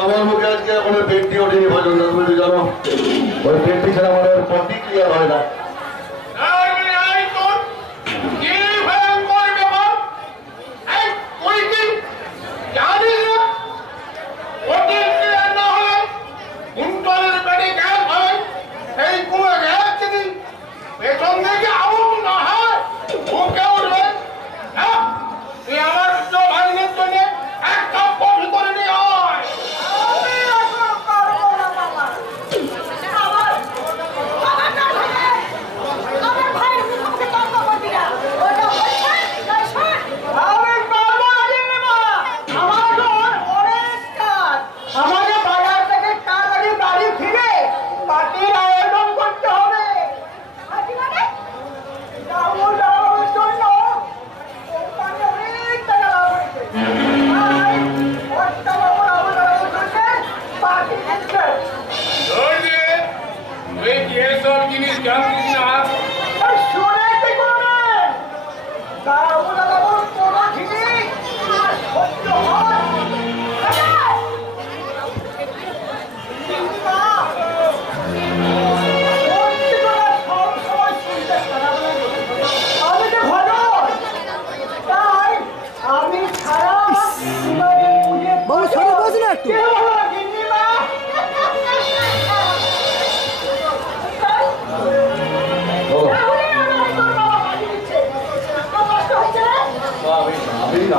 আমার মুখে আজকে এখন পেটটি ওঠেনি পর্যন্ত তুমি জানো ওই পেটটি ছাড়া আমার পটি ক্লিয়ার হয় না।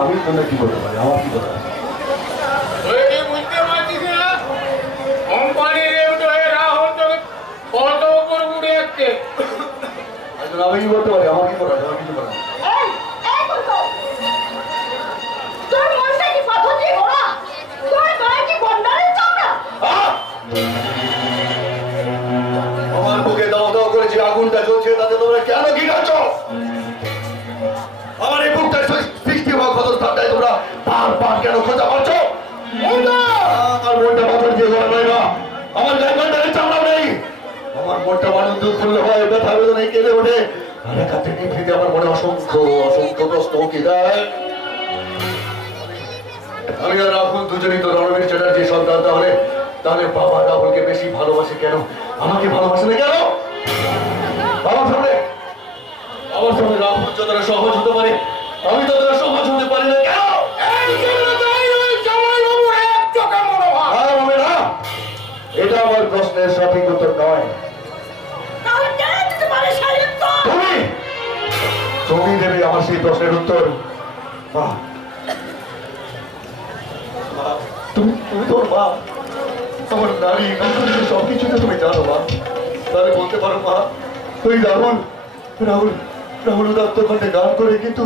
আমি তোমরা কি করতে পারি আমার কি কথা আমি কি করতে পারি আমার কি করা আমার কিছু করা আমার বুকে দাও দাও করে যে আগুনটা জ্বলছে তাতে তোমরা কেন কি খাচ্ছ আমার এই বুকটা সৃষ্টি হওয়া কত ঠান্ডায় তোমরা বারবার কেন খোঁজা পাচ্ছ আমার মনটা পাথর দিয়ে গড়া নয় না আমার গায়ে চামড়া নেই আমার মনটা মানুষ দুধ করলে হয় ব্যথা বেদনায় কেঁদে ওঠে আর একাতে নিভৃতে আমার মনে অসংখ্য অসংখ্য প্রশ্ন কি দেয় আমি আর রাহুল দুজনই তো রণবীর চ্যাটার্জি সন্তান তাহলে বাবা রাহুলকে বেশি ভালোবাসে কেন আমাকে ভালোবাসে না কেন আমার সামনে রাহুল যতটা সহজ হতে পারে আমি ততটা সহজ হতে পারি না কেন এটা আমার প্রশ্নের সঠিক উত্তর নয় তুমি দেবে আমার সেই প্রশ্নের উত্তর তুমি তোর মা আমার নারী সবকিছুতে তুমি জানো মা তাহলে বলতে পারো মা তুই রাহুল উদাত্তখণ্ডে গান করে কিন্তু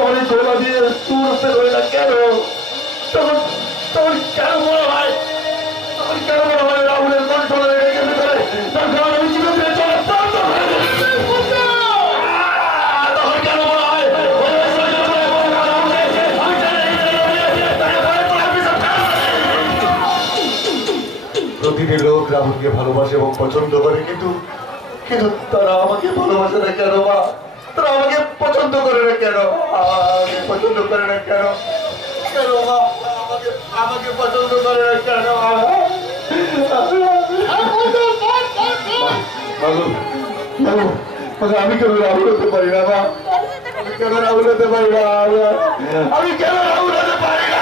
আমার গলা দিয়ে সুর উঠতে ধরে না কেন তখন কেন মনে হয় রাহুলের কণ্ঠলে রেখে ভিতরে তার গান আমি চিরদিনের চলে প্রতিটি লোক রাহুলকে ভালোবাসে এবং পছন্দ করে কিন্তু তারা আমাকে ভালোবাসে না কেন মা তারা আমাকে পছন্দ করে না কেন আমাকে পছন্দ করে না কেন মা আমাকে পছন্দ করে না কেন আমি কেন রাহুল হতে পারি না মা আমি কেন রাহুল হতে পারি না আমি কেন রাহুল হতে পারি না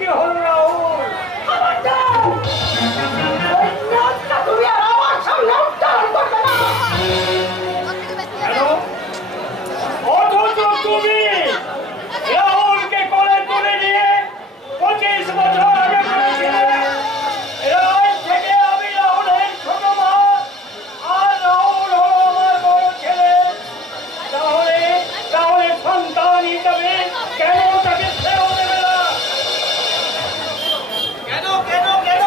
কি হল রাহুল? তুমি আর আমার সামনে উচ্চারণ করবে না। কেন? অথচ তুমি রাহুলকে কোলে তুলে নিয়ে 25 বছর আগে বলেছিলে আজ থেকে আমি রাহুলের ছোট মা আর রাহুল হলো আমার বড় ছেলে। তাহলে সন্তান হিসাবে কেন তাকে ফেরত দেবে না? কেন কেন কেন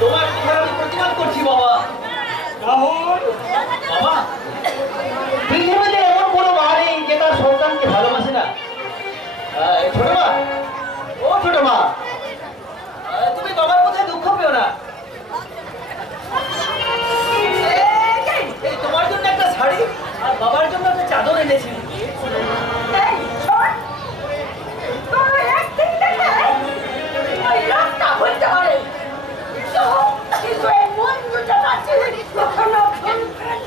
তোমার কথা আমি প্রতিবাদ করছি বাবা। রাহুল, বাবা, পৃথিবীতে এমন কোনো মা নেই যে তার সন্তানকে ভালোবাসে না। ছোট মা, ও ছোট মা, তুমি বাবার কথায় দুঃখ পেও না। এই তোমার জন্য একটা শাড়ি আর বাবার জন্য একটা চাদর এনেছি। এই, শোন, তোর একদিন থেকে ওই রাস্তা হইতে পারে। কিন্তু এই মন দুটো কাছে কখনো খুলবে না।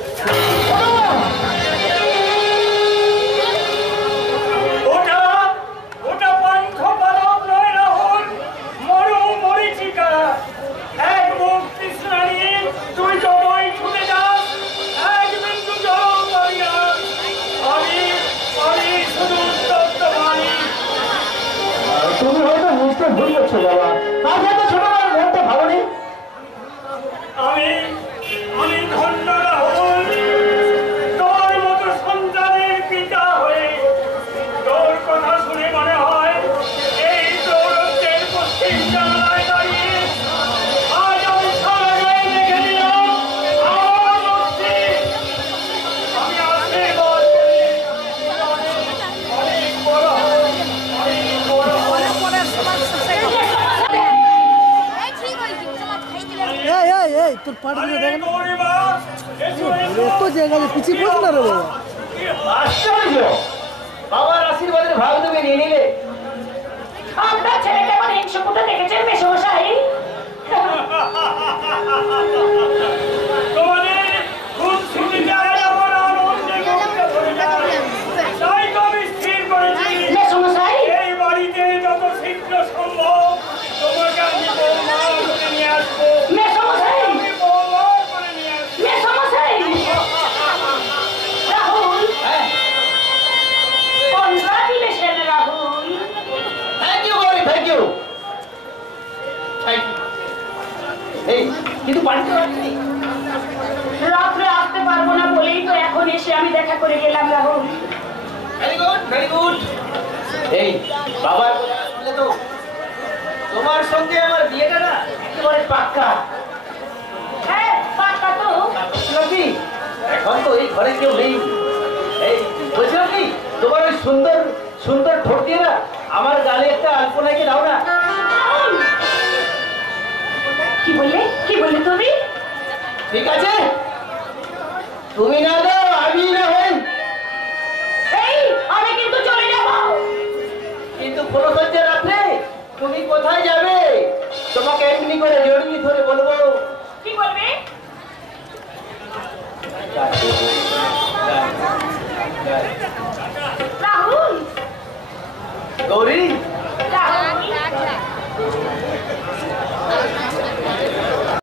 ওটা পন্থ পালক নয় রাহুল, মরু মরিচিকা। এক মুখ তৃষ্ণা নিয়ে তুই জমাই ছুটে যাস, এক বিন্দু জল পাবি না। আমি শুধু উত্তপ্ত পানি। তুমি হয়তো বুঝতে ভুল করছো বাবা। আজ হয়তো ছোট মার মনটা ভালো নেই। আমি ধন্য রাহুল, তোর মতো সন্তানের পিতা হয়ে। তোর কথা শুনে মনে হয় এই দৌড়ের পশ্চিম জানালায় দাঁড়িয়ে আজ আমি সারা গায়ে দেখে দিলাম আমার লক্ষ্মী। আমি আশীর্বাদ করি অনেক বড় হন, অনেক বড় হন। এই তোর পাটা দিয়ে দেখেন গৌরীমা, এসো, এসো। এত জায়গা পিছিয়ে পড়ছে না রে বাবা। আশ্চর্য, বাবার আশীর্বাদের ভাগ তুমি নিয়ে নিলে। আপনার ছেলেকে আমার হিংসুকুটা দেখেছেন মেশমশাই? তোমাদের খুব ছুটিতে আমার আনন্দে মুখটা ভরে যায়। তাই তো আমি স্থির করেছি মেশমশাই, এই বাড়িতে যত শীঘ্র সম্ভব তোমাকে আমি বৌমা করে নিয়ে আসবো। মেশমশাই, আমি বৌমা করে নিয়ে আসবো। মেশমশাই। Rahul, congratulation Rahul. Thank you Gauri, thank you. এই কিন্তু পানিতে রাখছি। রাত্রে আসতে পারবো না বলেই তো এখন এসে আমি দেখা করে গেলাম Rahul. Very good, very good. এই বাবার কথা শুনলে তো তোমার সঙ্গে আমার বিয়েটা না একেবারে পাক্কা। হ্যাঁ, পাক্কা তো। বলছিলাম কি, এখন তো এই ঘরে কেউ নেই। এই বলছিলাম কি, তোমার ওই সুন্দর সুন্দর ঠোঁট দিয়ে না আমার গালে একটা আলপনাকে দাও না। রাহুল, কি বললে তুমি? ঠিক আছে, তুমি না দাও, আমি না হই। এই, আমি কিন্তু চলে যাব। কিন্তু কোনো সজ্জা রাত্রে তুমি কোথায় যাবে? তোমাকে এমনি করে জড়িয়ে ধরে বলবো। কি বলবে? রাহুল, গৌরী, রাহুল,